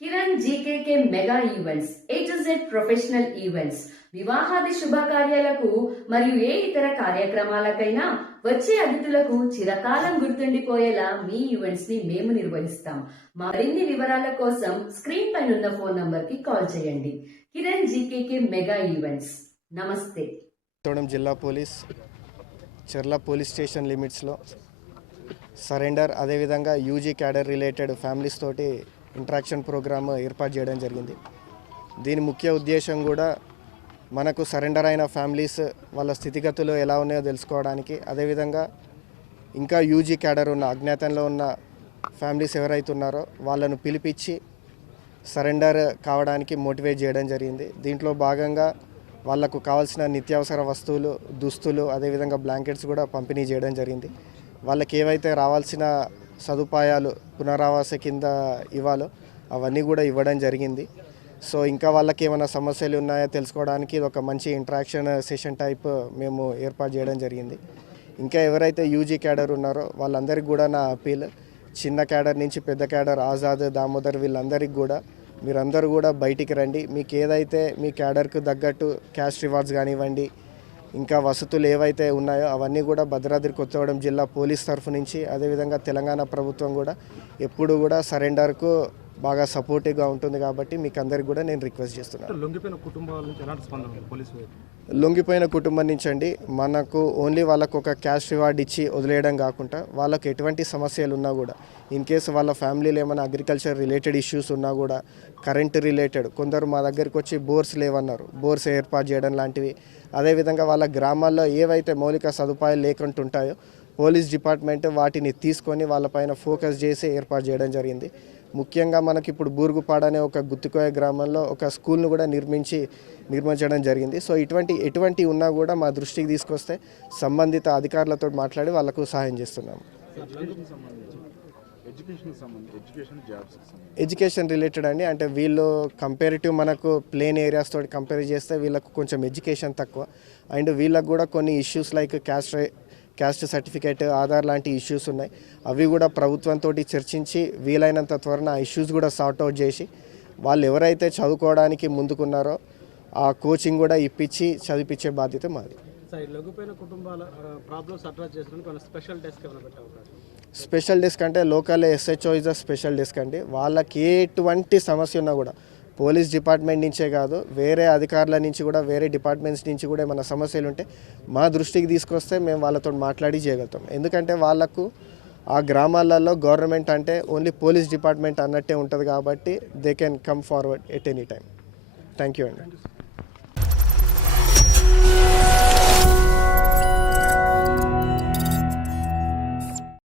Kiran GKK mega events A to Z professional events వివాహాది శుభకార్యాలకు మరియు ఏ ఇతర కార్యక్రమాలకైనా వచ్చే అతిథులకు చిరకాలం గుర్తుండిపోయేలా మీ ఈవెంట్స్ని మేము నిర్వహిస్తాం. మరిన్ని వివరాల కోసం స్క్రీన్ పైన ఉన్న ఫోన్ నంబర్కి కాల్ చేయండి. Kiran GKK mega events. నమస్తే. జిల్లా పోలీస్ చెర్ల పోలీస్ స్టేషన్ లిమిట్స్లో సరెండర్ అదేవిధంగా యూజీ క్యాడర్ రిలేటెడ్ ఫ్యామిలీస్ తోటి ఇంట్రాక్షన్ ప్రోగ్రామ్ ఏర్పాటు చేయడం జరిగింది. దీని ముఖ్య ఉద్దేశం కూడా మనకు సరెండర్ అయిన ఫ్యామిలీస్ వాళ్ళ స్థితిగతులు ఎలా ఉన్నాయో తెలుసుకోవడానికి అదేవిధంగా ఇంకా యూజీ క్యాడర్ ఉన్న అజ్ఞాతంలో ఉన్న ఫ్యామిలీస్ ఎవరైతే ఉన్నారో వాళ్ళను పిలిపించి సరెండర్ కావడానికి మోటివేట్ చేయడం జరిగింది. దీంట్లో భాగంగా వాళ్ళకు కావాల్సిన నిత్యావసర వస్తువులు దుస్తులు అదేవిధంగా బ్లాంకెట్స్ కూడా పంపిణీ చేయడం జరిగింది. వాళ్ళకి ఏవైతే రావాల్సిన సదుపాయాలు పునరావాస కింద ఇవ్వాలో అవన్నీ కూడా ఇవ్వడం జరిగింది. సో ఇంకా వాళ్ళకి ఏమైనా సమస్యలు ఉన్నాయో తెలుసుకోవడానికి ఇది ఒక మంచి ఇంటరాక్షన్ సెషన్ టైప్ మేము ఏర్పాటు చేయడం జరిగింది. ఇంకా ఎవరైతే యూజీ క్యాడర్ ఉన్నారో వాళ్ళందరికీ కూడా నా అపీల్ చిన్న క్యాడర్ నుంచి పెద్ద క్యాడర్ ఆజాద్ దామోదర్ వీళ్ళందరికీ కూడా మీరందరూ కూడా బయటికి రండి. మీకు ఏదైతే మీ క్యాడర్కు తగ్గట్టు క్యాష్ రివార్డ్స్ కానివ్వండి ఇంకా వసతులు ఏవైతే ఉన్నాయో అవన్నీ కూడా భద్రాద్రి కొత్తగూడెం జిల్లా పోలీస్ తరఫు నుంచి అదేవిధంగా తెలంగాణ ప్రభుత్వం కూడా ఎప్పుడు కూడా సరెండర్కు బాగా సపోర్టివ్గా ఉంటుంది కాబట్టి మీకు అందరికి కూడా నేను రిక్వెస్ట్ చేస్తున్నాను లొంగిపోయిన కుటుంబం నుంచి అండి మనకు ఓన్లీ వాళ్ళకు ఒక క్యాష్ రివార్డ్ ఇచ్చి వదిలేయడం కాకుండా వాళ్ళకు ఎటువంటి సమస్యలు ఉన్నా కూడా ఇన్ కేసు వాళ్ళ ఫ్యామిలీలో ఏమైనా అగ్రికల్చర్ రిలేటెడ్ ఇష్యూస్ ఉన్నా కూడా కరెంట్ రిలేటెడ్ కొందరు మా దగ్గరికి వచ్చి బోర్స్ లేవన్నారు బోర్స్ ఏర్పాటు చేయడం లాంటివి. అదేవిధంగా వాళ్ళ గ్రామాల్లో ఏవైతే మౌలిక సదుపాయాలు లేకుండా ఉంటాయో పోలీస్ డిపార్ట్మెంట్ వాటిని తీసుకొని వాళ్ళపైన ఫోకస్ చేసి ఏర్పాటు చేయడం జరిగింది. ముఖ్యంగా మనకి ఇప్పుడు బూరుగుపాడ అనే ఒక గుత్తికోయ గ్రామంలో ఒక స్కూల్ను కూడా నిర్మించి నిర్మించడం జరిగింది. సో ఇటువంటి ఎటువంటి ఉన్నా కూడా మా దృష్టికి తీసుకొస్తే సంబంధిత అధికారులతో మాట్లాడి వాళ్ళకు సహాయం చేస్తున్నాము. ఎడ్యుకేషన్ ఎడ్యుకేషన్ రిలేటెడ్ అండి. అంటే వీళ్ళు కంపేరిటివ్ మనకు ప్లేన్ ఏరియాస్ తోటి కంపేర్ చేస్తే వీళ్ళకు కొంచెం ఎడ్యుకేషన్ తక్కువ. అండ్ వీళ్ళకు కూడా కొన్ని issues like caste caste certificate Aadhaar లాంటి ఇష్యూస్ ఉన్నాయి. అవి కూడా ప్రభుత్వంతో చర్చించి వీలైనంత త్వరన ఆ ఇష్యూస్ కూడా సార్ట్ అవుట్ చేసి వాళ్ళు ఎవరైతే చదువుకోవడానికి ముందుకున్నారో ఆ కోచింగ్ కూడా ఇప్పించి చదివించే బాధ్యత మాది. స్పెషల్ డెస్క్ అంటే local SHO is a special desk అండి. వాళ్ళకి ఎటువంటి సమస్య ఉన్నా కూడా పోలీస్ డిపార్ట్మెంట్ నుంచే కాదు వేరే అధికారుల నుంచి కూడా వేరే డిపార్ట్మెంట్స్ నుంచి కూడా ఏమైనా సమస్యలు ఉంటే మా దృష్టికి తీసుకొస్తే మేము వాళ్ళతో మాట్లాడి చేయగలుగుతాం. ఎందుకంటే వాళ్ళకు ఆ గ్రామాలలో గవర్నమెంట్ అంటే ఓన్లీ పోలీస్ డిపార్ట్మెంట్ అన్నట్టే ఉంటుంది కాబట్టి they can come forward at any time thank you అండి